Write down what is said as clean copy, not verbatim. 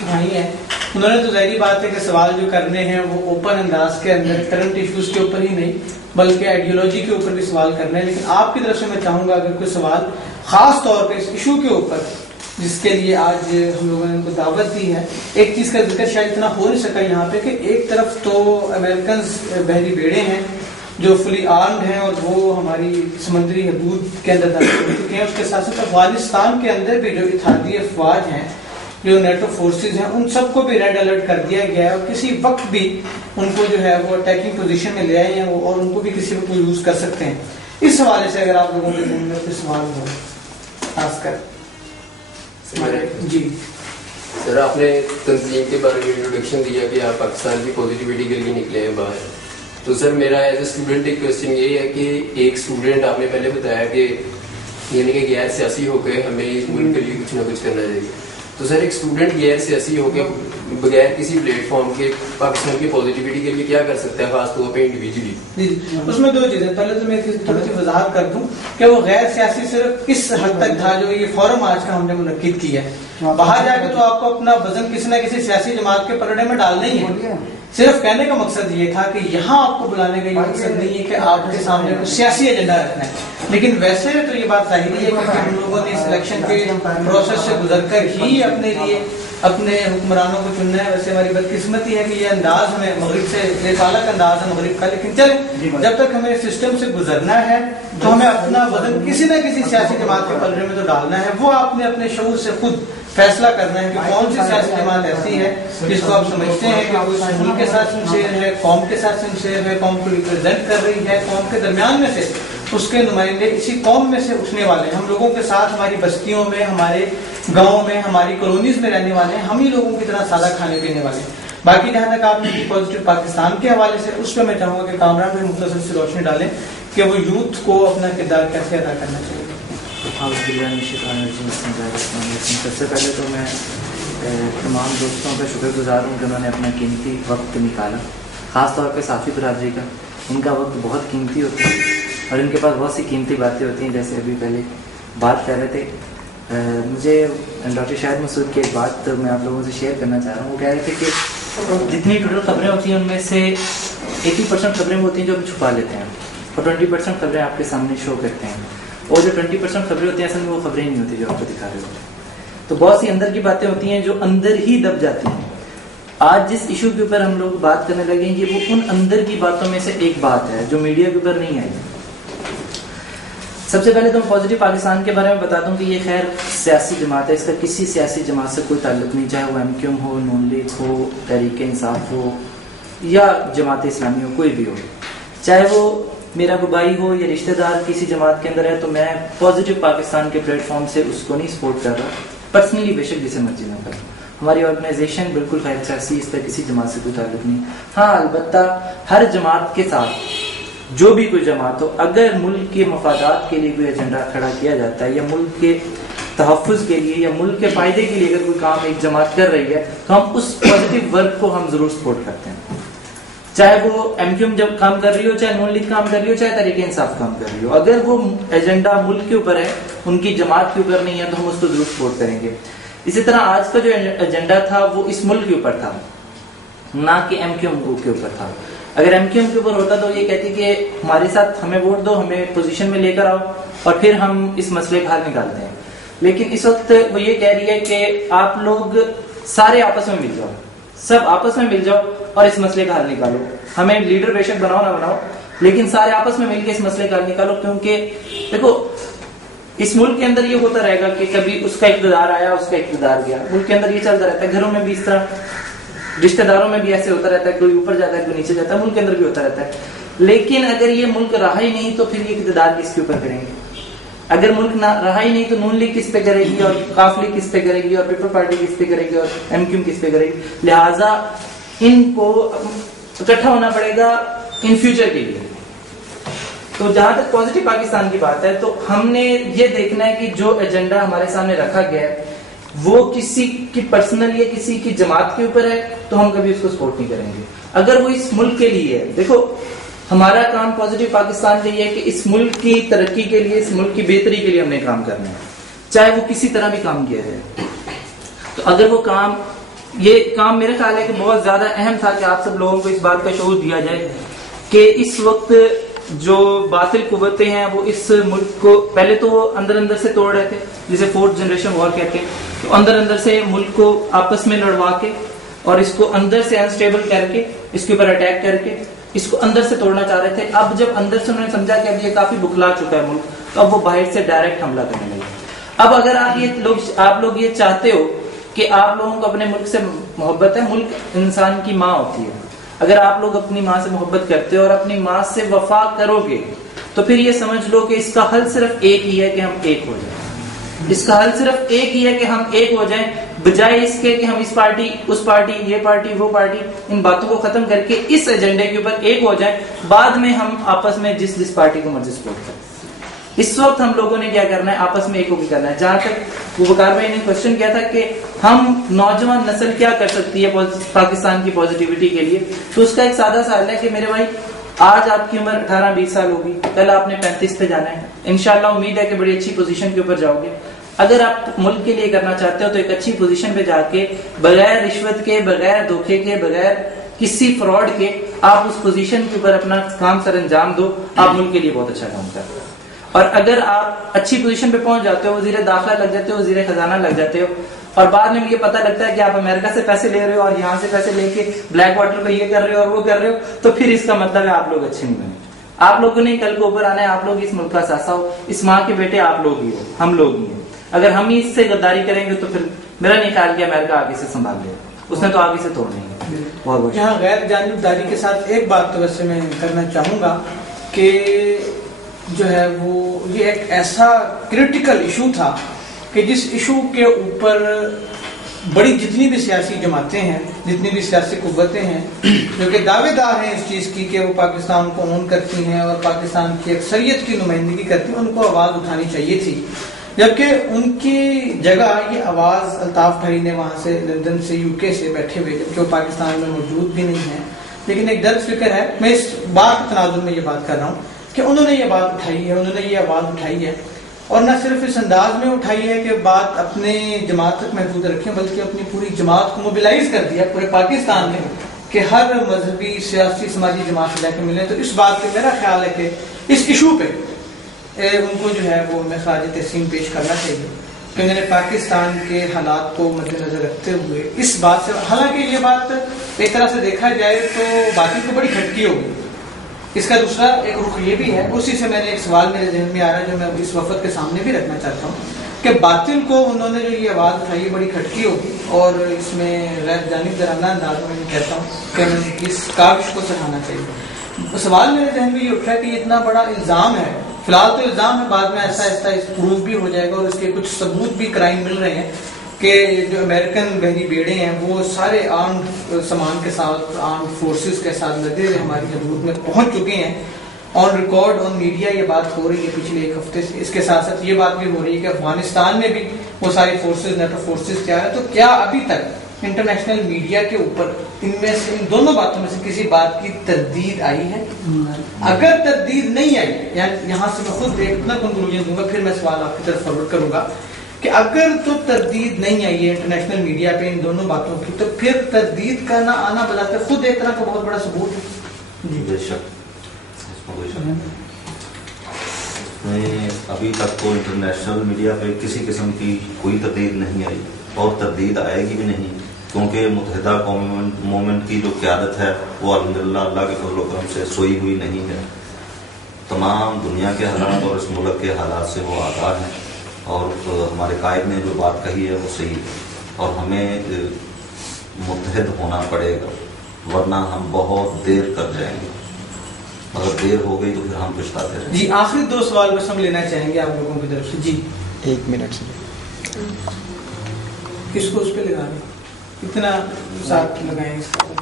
بھائی ہیں انہوں نے تو ظاہری بات ہے کہ سوال جو کرنے ہیں وہ اوپن انداز کے اندر کرنٹ ایشوز کے اوپر ہی نہیں بلکہ آئیڈیولوجی کے اوپر بھی سوال کرنے ہیں. لیکن آپ کی طرف سے میں چاہوں گا اگر کوئی سوال خاص طور پہ اس ایشو کے اوپر جس کے لیے آج ہم لوگوں نے ان کو دعوت دی ہے, ایک چیز کا ذکر شاید اتنا ہو نہیں سکا یہاں پہ کہ ایک طرف تو امریکنز بحری بیڑے ہیں جو فلی آرمڈ ہیں اور وہ ہماری سمندری حدود کے اندر داخل ہو چکے ہیں. اس کے ساتھ ساتھ افغانستان کے اندر بھی جو اتحادی افواج ہیں جو نیٹو فورسز ہیں ان سب کو بھی ریڈ الرٹ کر دیا گیا ہے اور کسی وقت بھی ان کو جو ہے وہ اٹیکنگ پوزیشن میں لے آئے ہیں اور ان کو بھی کسی وقت یوز کر سکتے ہیں. اس حوالے سے اگر آپ لوگوں کے ذہن میں کوئی سوال ہو خاص کر. جی سر, آپ نے تنظیم کے بارے میں انٹروڈکشن دیا کہ آپ پاکستان کی پازیٹیوٹی کے لیے نکلے ہیں باہر. تو سر میرا ایز اے اسٹوڈنٹ ایک کوشچن یہ ہے کہ ایک اسٹوڈنٹ آپ نے پہلے بتایا کہ یعنی کہ غیر سیاسی ہو کے ہمیں اس ملک کے لیے کچھ نہ کچھ کرنا چاہیے. تو سر ایک اسٹوڈنٹ غیر سیاسی ہو کے بغیر کسی پلیٹ فارم کے پاکستان کی پازیٹیوٹی کے لیے کیا کر سکتا ہے خاص طور پہ انڈیویجولی؟ جی اس میں دو چیزیں. پہلے تو میں تھوڑی سی وضاحت کر دوں کہ وہ غیر سیاسی صرف اس حد تک تھا جو یہ فورم آج کا ہم نے منعقد کیا ہے. باہر جا کے تو آپ کو اپنا وزن کسی نہ کسی سیاسی جماعت کے پلڑے میں ڈالنا ہی ہے. صرف کہنے کا مقصد یہ تھا کہ یہاں آپ کو بلانے کا یہ مقصد نہیں ہے کہ آپ کے سامنے سیاسی ایجنڈا رکھنا ہے. لیکن ویسے تو یہ بات ظاہری ہے کہ ہم لوگوں نے اس الیکشن کے پروسیس سے گزر کر ہی اپنے لیے اپنے حکمرانوں کو چننا ہے. ویسے ہماری بدقسمتی ہے کہ یہ انداز ہمیں مغرب سے ایک الگ انداز ہے مغرب کا, لیکن چلیں جب تک ہمیں سسٹم سے گزرنا ہے تو ہمیں اپنا وزن کسی نہ کسی سیاسی جماعت کے پلڑے میں تو ڈالنا ہے. وہ آپ نے اپنے شعور سے خود فیصلہ کرنا ہے کہ کون سی سیاسی جماعت ایسی ہے جس کو آپ سمجھتے ہیں کہ وہ اس ملک کے ساتھ سنسیئر ہے, قوم کے ساتھ سنسیئر ہے, قوم کو ریپرزینٹ کر رہی ہے, قوم کے درمیان میں سے اس کے نمائندے اسی قوم میں سے اٹھنے والے ہیں. ہم لوگوں کے ساتھ ہماری بستیوں میں, ہمارے گاؤں میں, ہماری کالونیز میں رہنے والے ہیں. ہم ہی لوگوں کی طرح سادہ کھانے پینے والے ہیں. باقی جہاں تک آپ نے پازیٹیو پاکستان کے حوالے سے اس پہ میں چاہوں گا کہ کامران بھی مختصر سے روشنی ڈالیں کہ وہ یوتھ کو اپنا کردار کیسے ادا کرنا چاہیے. سب سے پہلے تو میں تمام دوستوں کا شکر گزار ہوں کہ انہوں نے اپنا قیمتی وقت نکالا, خاص طور پہ صافی برادری کا. ان کا وقت بہت قیمتی ہوتا ہے اور ان کے پاس بہت سی قیمتی باتیں ہوتی ہیں. جیسے ابھی پہلے بات کر رہے تھے, مجھے ڈاکٹر شاہد مسعود کی ایک بات میں آپ لوگوں سے شیئر کرنا چاہ رہا ہوں. وہ کہہ رہے تھے کہ جتنی ٹوٹل خبریں ہوتی ہیں ان میں سے 80% خبریں ہوتی ہیں جو ہم چھپا لیتے ہیں اور 20% خبریں آپ کے سامنے شو کرتے ہیں. اور جو 20% خبریں ہوتی ہیں اصل میں وہ خبریں نہیں ہوتی جو آپ کو دکھا رہے ہوتے ہیں. تو بہت سی اندر کی باتیں ہوتی ہیں جو اندر ہی دب جاتی ہیں. آج جس ایشو کے اوپر ہم لوگ بات کرنے لگے ہیں یہ وہ ان اندر کی باتوں میں سے ایک بات ہے جو میڈیا کے اوپر نہیں آئی. سب سے پہلے تو پازیٹیو پاکستان کے بارے میں بتا دوں کہ یہ خیر سیاسی جماعت ہے. اس کا کسی سیاسی جماعت سے کوئی تعلق نہیں, چاہے وہ ایم کیو ایم ہو, نون لیگ ہو, تحریک انصاف ہو یا جماعت اسلامی ہو, کوئی بھی ہو. چاہے وہ میرا بھائی ہو یا رشتہ دار کسی جماعت کے اندر ہے تو میں پازیٹیو پاکستان کے پلیٹ فارم سے اس کو نہیں سپورٹ کر رہا پرسنلی, بے شک جسے مرضی نہ کروں. ہماری آرگنائزیشن بالکل خیر سیاسی, اس پر کسی جماعت سے کوئی تعلق نہیں. ہاں البتہ ہر جماعت کے ساتھ جو بھی کوئی جماعت ہو, اگر ملک کے مفادات کے لیے کوئی ایجنڈا کھڑا کیا جاتا ہے یا ملک کے تحفظ کے لیے یا ملک کے فائدے کے لیے اگر کوئی کام ایک جماعت کر رہی ہے تو ہم اس پازیٹیو ورک کو ہم ضرور سپورٹ کرتے ہیں. چاہے وہ ایم کیو ایم جب کام کر رہی ہو, چاہے نون لیگ کام کر رہی ہو, چاہے تحریک انصاف کام کر رہی ہو, اگر وہ ایجنڈا ملک کے اوپر ہے, ان کی جماعت کے اوپر نہیں ہے, تو ہم اس کو ضرور سپورٹ کریں گے. اسی طرح آج کا جو ایجنڈا تھا وہ اس ملک کے اوپر تھا, نہ کہ ایم کیو ایم کے اوپر تھا. اگر ایم کیو ایم کے اوپر ہوتا تو یہ کہتی کہ ہمارے ساتھ ہمیں ووٹ دو, ہمیں پوزیشن میں لے کر آؤ اور پھر ہم اس مسئلے کا حل نکالتے ہیں. لیکن اس وقت وہ یہ کہہ رہی ہے کہ آپ لوگ سارے آپس میں مل جاؤ, سب آپس میں مل جاؤ اور اس مسئلے کا حل نکالو. ہمیں لیڈر بے شک بناؤ نہ بناؤ, لیکن سارے آپس میں مل کے اس مسئلے کا حل نکالو. کیونکہ دیکھو اس ملک کے اندر یہ ہوتا رہے گا کہ کبھی اس کا اقتدار آیا, اس کا اقتدار گیا. ملک کے اندر یہ چلتا رہتا ہے, گھروں میں بھی اس طرح, رشتہ داروں میں بھی ایسے ہوتا رہتا ہے, کوئی اوپر جاتا ہے کوئی نیچے جاتا ہے, ملک کے اندر بھی ہوتا رہتا ہے. لیکن اگر یہ ملک رہا ہی نہیں تو پھر یہ اقتدار کس کے اوپر کریں گے؟ اگر ملک نہ رہا ہی نہیں تو نون لیگ کس پہ کرے گی, اور کاف لیگ کس پہ کرے گی, اور پیپل پارٹی کس پہ کرے گی, اور ایم کیو ایم کس پہ کرے گی. لہٰذا ان کو اکٹھا ہونا پڑے گا ان فیوچر کے لیے. تو جہاں تک پازیٹیو پاکستان کی بات ہے تو ہم نے یہ دیکھنا ہے کہ جو ایجنڈا ہمارے سامنے رکھا گیا ہے وہ کسی کی پرسنل یا کسی کی جماعت کے اوپر ہے تو ہم کبھی اس کو سپورٹ نہیں کریں گے. اگر وہ اس ملک کے لیے ہے, دیکھو ہمارا کام پازیٹیو پاکستان کے یہ ہے کہ اس ملک کی ترقی کے لیے, اس ملک کی بہتری کے لیے ہم نے کام کرنا ہے, چاہے وہ کسی طرح بھی کام کیا جائے. تو اگر وہ کام یہ کام میرے خیال ہے کہ بہت زیادہ اہم تھا کہ آپ سب لوگوں کو اس بات کا شعور دیا جائے کہ اس وقت جو باطل قوتیں ہیں وہ اس ملک کو پہلے تو وہ اندر سے توڑ رہے تھے، جسے 4th جنریشن وار کہتے ہیں، تو اندر سے ملک کو آپس میں لڑوا کے اور اس کو اندر سے انسٹیبل کر کے اس کے اوپر اٹیک کر کے اس کو اندر سے توڑنا چاہ رہے تھے. اب جب اندر سے انہوں نے سمجھا کہ اب یہ کافی بکھلا چکا ہے ملک، تو اب وہ باہر سے ڈائریکٹ حملہ کرنے لگے. اب اگر آپ لوگ یہ چاہتے ہو کہ آپ لوگوں کو اپنے ملک سے محبت ہے، ملک انسان کی ماں ہوتی ہے، اگر آپ لوگ اپنی ماں سے محبت کرتے ہو اور اپنی ماں سے وفا کرو گے تو پھر یہ سمجھ لو کہ اس کا حل صرف ایک ہی ہے کہ ہم ایک ہو جائیں. اس کا حل صرف ایک ہی ہے کہ ہم ایک ہو جائیں، بجائے اس کے کہ ہم اس پارٹی اس پارٹی یہ پارٹی وہ پارٹی ان باتوں کو ختم کر کے اس ایجنڈے کے اوپر ایک ہو جائیں. بعد میں ہم آپس میں جس پارٹی کو مرضی سپورٹ کریں. اس وقت ہم لوگوں نے کیا کرنا ہے، آپس میں ایک ہو کے کرنا ہے. جہاں تک وہ وقار بھائی نے کوشچن کیا تھا کہ ہم نوجوان نسل کیا کر سکتی ہے پاکستان کی پازیٹیوٹی کے لیے، تو اس کا ایک سادہ سا حل ہے کہ میرے بھائی آج آپ کی عمر 18-20 سال ہوگی، کل آپ نے 35 پہ جانا ہے. انشاءاللہ امید ہے کہ بڑی اچھی پوزیشن کے اوپر جاؤ گے. اگر آپ ملک کے لیے کرنا چاہتے ہو تو ایک اچھی پوزیشن پہ جا کے بغیر رشوت کے، بغیر دھوکے کے، بغیر کسی فراڈ کے آپ اس پوزیشن کے اوپر اپنا کام سر انجام دو. آپ ملک کے لیے بہت اچھا کام کر رہے ہو. اور اگر آپ اچھی پوزیشن پہ پہنچ جاتے ہو، وزیر داخلہ لگ جاتے ہو، وزیر خزانہ لگ جاتے ہو، اور بعد میں یہ پتہ لگتا ہے کہ آپ امریکہ سے پیسے لے رہے ہو اور یہاں سے پیسے لے کے بلیک واٹر پہ یہ کر رہے ہو اور وہ کر رہے ہو، تو پھر اس کا مطلب ہے آپ لوگ اچھے نہیں بنے. آپ لوگوں نے کل کو اوپر آنا ہے، آپ لوگ اس ملک کا ثاثہ ہو، اس ماں کے بیٹے آپ لوگ ہی ہو، ہم لوگ ہی ہیں. اگر ہم ہی اس سے غداری کریں گے تو پھر میرا نہیں خیال کہ امریکہ آگے سے سنبھال لے، اس نے تو آگے سے توڑنا ہے. یہاں غیر جانبداری کے ساتھ ایک بات تو ویسے میں کرنا چاہوں گا کہ جو ہے وہ یہ ایک ایسا کریٹیکل ایشو تھا کہ جس ایشو کے اوپر بڑی جتنی بھی سیاسی جماعتیں ہیں، جتنی بھی سیاسی قوتیں ہیں جو کہ دعوے دار ہیں اس چیز کی کہ وہ پاکستان کو اون کرتی ہیں اور پاکستان کی اکثریت کی نمائندگی کرتی ہیں، ان کو آواز اٹھانی چاہیے تھی. جبکہ ان کی جگہ یہ آواز الطاف ٹھاری نے وہاں سے لندن سے UK سے بیٹھے ہوئے، جبکہ وہ پاکستان میں موجود بھی نہیں ہے، لیکن ایک درد فکر ہے. میں اس بات کے تناظر میں یہ بات کر رہا ہوں کہ انہوں نے یہ بات اٹھائی ہے، انہوں نے یہ آواز اٹھائی ہے، اور نہ صرف اس انداز میں اٹھائی ہے کہ بات اپنے جماعت تک محدود رکھیں، بلکہ اپنی پوری جماعت کو موبلائز کر دیا پورے پاکستان میں کہ ہر مذہبی سیاسی سماجی جماعت سے جا کے ملیں. تو اس بات پہ میرا خیال ہے کہ اس ایشو پہ ان کو جو ہے وہ میں خراج تحسین پیش کرنا چاہیے کہ انہوں نے پاکستان کے حالات کو مد نظر رکھتے ہوئے اس بات سے، حالانکہ یہ بات ایک طرح سے دیکھا جائے تو باقی کو بڑی کھٹکی ہوگی. اس کا دوسرا ایک رخ یہ بھی ہے، اسی سے میں نے ایک سوال میرے ذہن میں آ رہا ہے جو میں اس وفد کے سامنے بھی رکھنا چاہتا ہوں کہ باطل کو انہوں نے جو یہ آواز اٹھائی بڑی کھٹکی ہوگی، اور اس میں غیر جانبدارانہ انداز میں کہتا ہوں کہ اس کاوش کو سراہنا چاہیے. سوال میرے ذہن میں یہ اٹھ رہا ہے کہ یہ اتنا بڑا الزام ہے، فی الحال تو الزام ہے، بعد میں ایسا ایسا پروف بھی ہو جائے گا اور اس کے کچھ ثبوت بھی کرائم مل رہے ہیں کہ جو امریکن بحری بیڑے ہیں وہ سارے آرمڈ سامان کے ساتھ، آرمڈ فورسز کے ساتھ لگے ہوئے ہماری حدود میں پہنچ چکے ہیں. آن ریکارڈ آن میڈیا یہ بات ہو رہی ہے پچھلے ایک ہفتے سے. اس کے ساتھ ساتھ یہ بات بھی ہو رہی ہے کہ افغانستان میں بھی وہ ساری فورسز نیٹو فورسز کیا ہے. تو کیا ابھی تک انٹرنیشنل میڈیا کے اوپر ان میں سے ان دونوں باتوں میں سے کسی بات کی تردید آئی ہے؟ اگر تردید نہیں آئی، یعنی یہاں سے میں خود ایک اتنا کنکلوژن دوں گا، پھر میں سوال آپ کی طرف فارورڈ کروں گا کہ اگر تو تردید نہیں آئی ہے انٹرنیشنل میڈیا پہ ان دونوں باتوں کی، تو پھر تردید کا نہ آنا بلاتے خود ایک طرح کا بہت بڑا ثبوت ہے. بے شک میں ابھی تک تو انٹرنیشنل میڈیا پہ کسی قسم کی کوئی تردید نہیں آئی اور تردید آئے گی بھی نہیں، کیونکہ متحدہ قومی مومنٹ کی جو قیادت ہے وہ الحمدللہ اللہ کے فضل و کرم سے سوئی ہوئی نہیں ہے. تمام دنیا کے حالات اور اس ملک کے حالات سے وہ آگاہ ہیں، اور ہمارے قائد نے جو بات کہی ہے وہ صحیح ہے، اور ہمیں متحد ہونا پڑے گا، ورنہ ہم بہت دیر کر جائیں گے. اگر دیر ہو گئی تو پھر ہم پچھتاتے رہیں گے. جی آخری 2 سوال بس ہم لینا چاہیں گے آپ لوگوں کی طرف سے. جی 1 منٹ سے کس کو اس پہ لگا دیں، کتنا ساتھ لگائیں اس کا؟